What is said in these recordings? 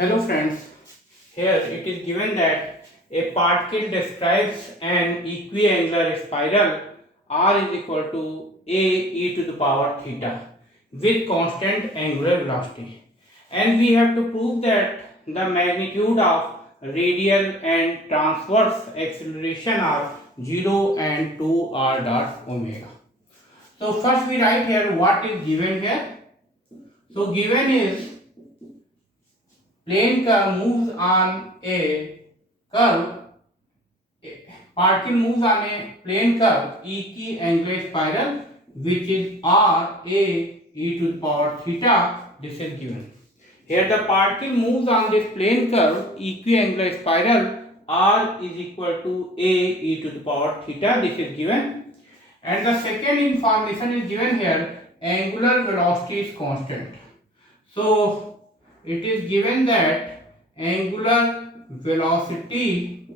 Hello friends, here it is given that a particle describes an equiangular spiral r is equal to a e to the power theta with constant angular velocity, and we have to prove that the magnitude of radial and transverse acceleration are 0 and 2 r dot omega. So first we write here what is given here. So given is plane curve moves on a curve, particle moves on a plane curve equiangular spiral which is r a e to the power theta. This is given. Here the particle moves on this plane curve equiangular spiral r is equal to a e to the power theta. This is given. And the second information is given here, angular velocity is constant. So it is given that angular velocity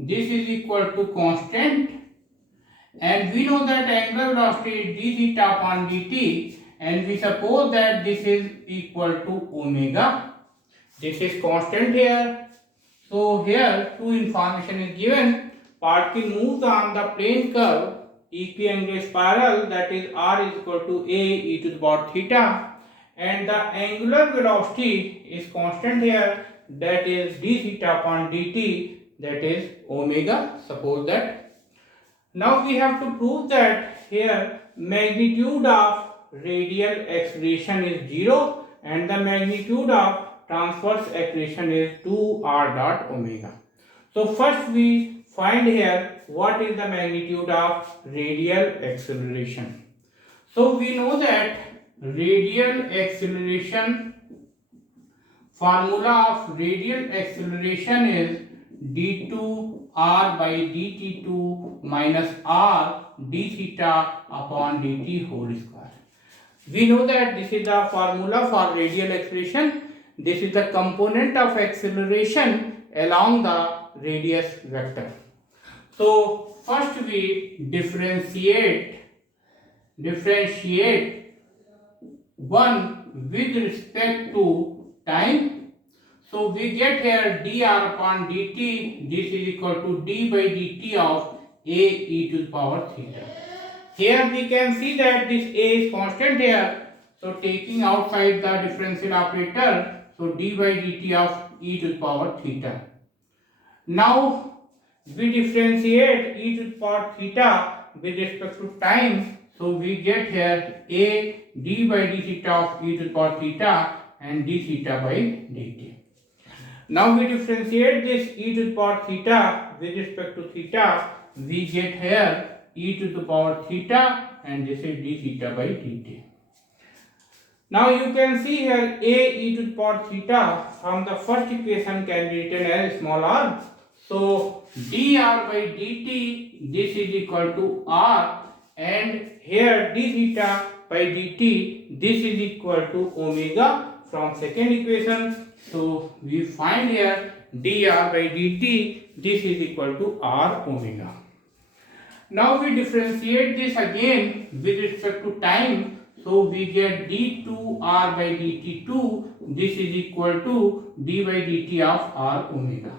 this is equal to constant, and we know that angular velocity is d theta upon dt, and we suppose that this is equal to omega. This is constant here. So here two information is given. Particle moves on the plane curve equiangular spiral, that is r is equal to a e to the power theta, and the angular velocity is constant here, that is d theta upon dt, that is omega. Suppose that. Now we have to prove that here magnitude of radial acceleration is 0 and the magnitude of transverse acceleration is 2r dot omega. So first we find here what is the magnitude of radial acceleration. So we know that radial acceleration, formula of radial acceleration is d2r by dt2 minus r d theta upon dt whole square. We know that this is the formula for radial acceleration. This is the component of acceleration along the radius vector. So first we differentiate one with respect to time. So we get here dr upon dt, this is equal to d by dt of a e to the power theta. Here we can see that this a is constant here, so taking outside the differential operator, so d by dt of e to the power theta. Now we differentiate e to the power theta with respect to time, so we get here a d by d theta of e to the power theta and d theta by dt. Now we differentiate this e to the power theta with respect to theta, we get here e to the power theta and this is d theta by dt. Now you can see here a e to the power theta from the first equation can be written as small r. So dr by dt, this is equal to r, and here d theta by dt, this is equal to omega from second equation. So we find here dr by dt, this is equal to r omega. Now we differentiate this again with respect to time. So we get d2r by dt2, this is equal to d by dt of r omega.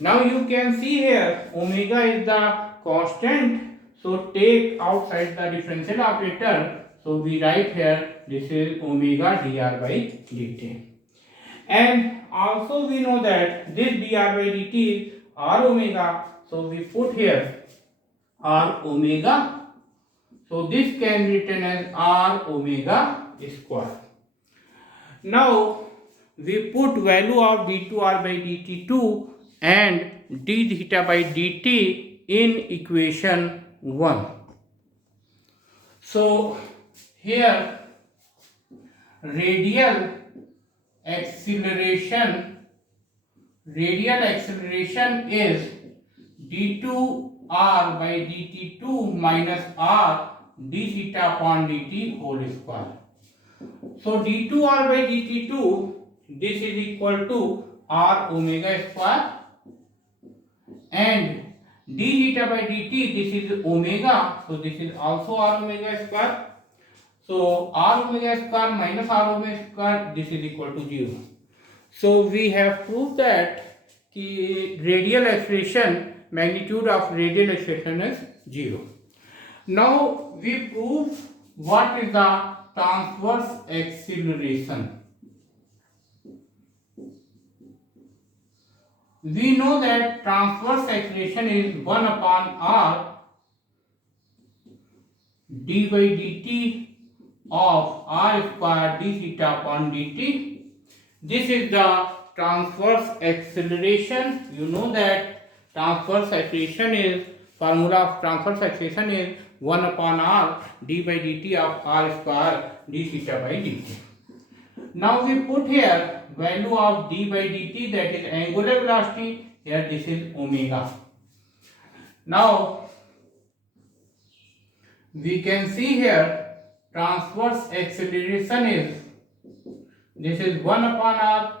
Now you can see here omega is the constant, so take outside the differential operator, so we write here this is omega dr by dt. And also we know that this dr by dt is r omega, so we put here r omega. So this can be written as r omega square. Now we put value of d2r by dt2 and d theta by dt in equation 1. So here radial acceleration is d2r by dt2 minus r d theta upon dt whole square. So d2r by dt2, this is equal to r omega square, and d theta by dt, this is omega, so this is also r omega square. So r omega square minus r omega square, this is equal to 0. So we have proved that the radial acceleration, magnitude of radial acceleration is 0. Now we prove what is the transverse acceleration. We know that transverse acceleration is 1 upon r d by dt of r square d theta upon dt. This is the transverse acceleration. You know that transverse acceleration is, formula of transverse acceleration is 1 upon r d by dt of r square d theta by dt. Now we put here value of d by dt, that is angular velocity. Here this is omega. Now we can see here transverse acceleration is, this is 1 upon r.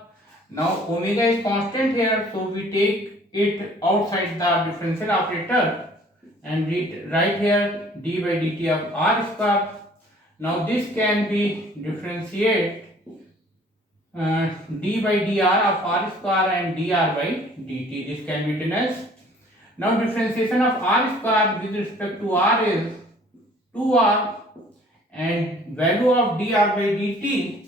Now omega is constant here, so we take it outside the differential operator and write here d by dt of r square. Now this can be differentiate d by dr of r square and dr by dt. This can be written as, now differentiation of r square with respect to r is 2r, and value of dr by dt,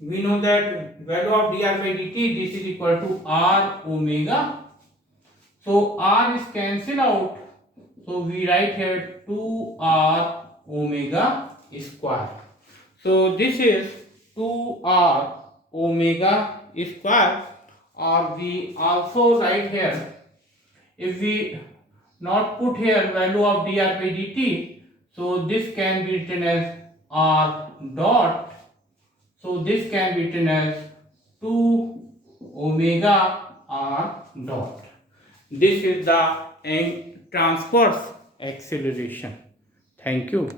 we know that value of dr by dt, this is equal to r omega. So r is cancelled out, so we write here 2r omega square. So this is 2r omega square, or we also write here, if we not put here value of dr by dt, so this can be written as r dot. So this can be written as 2 omega r dot. This is the transverse acceleration. Thank you.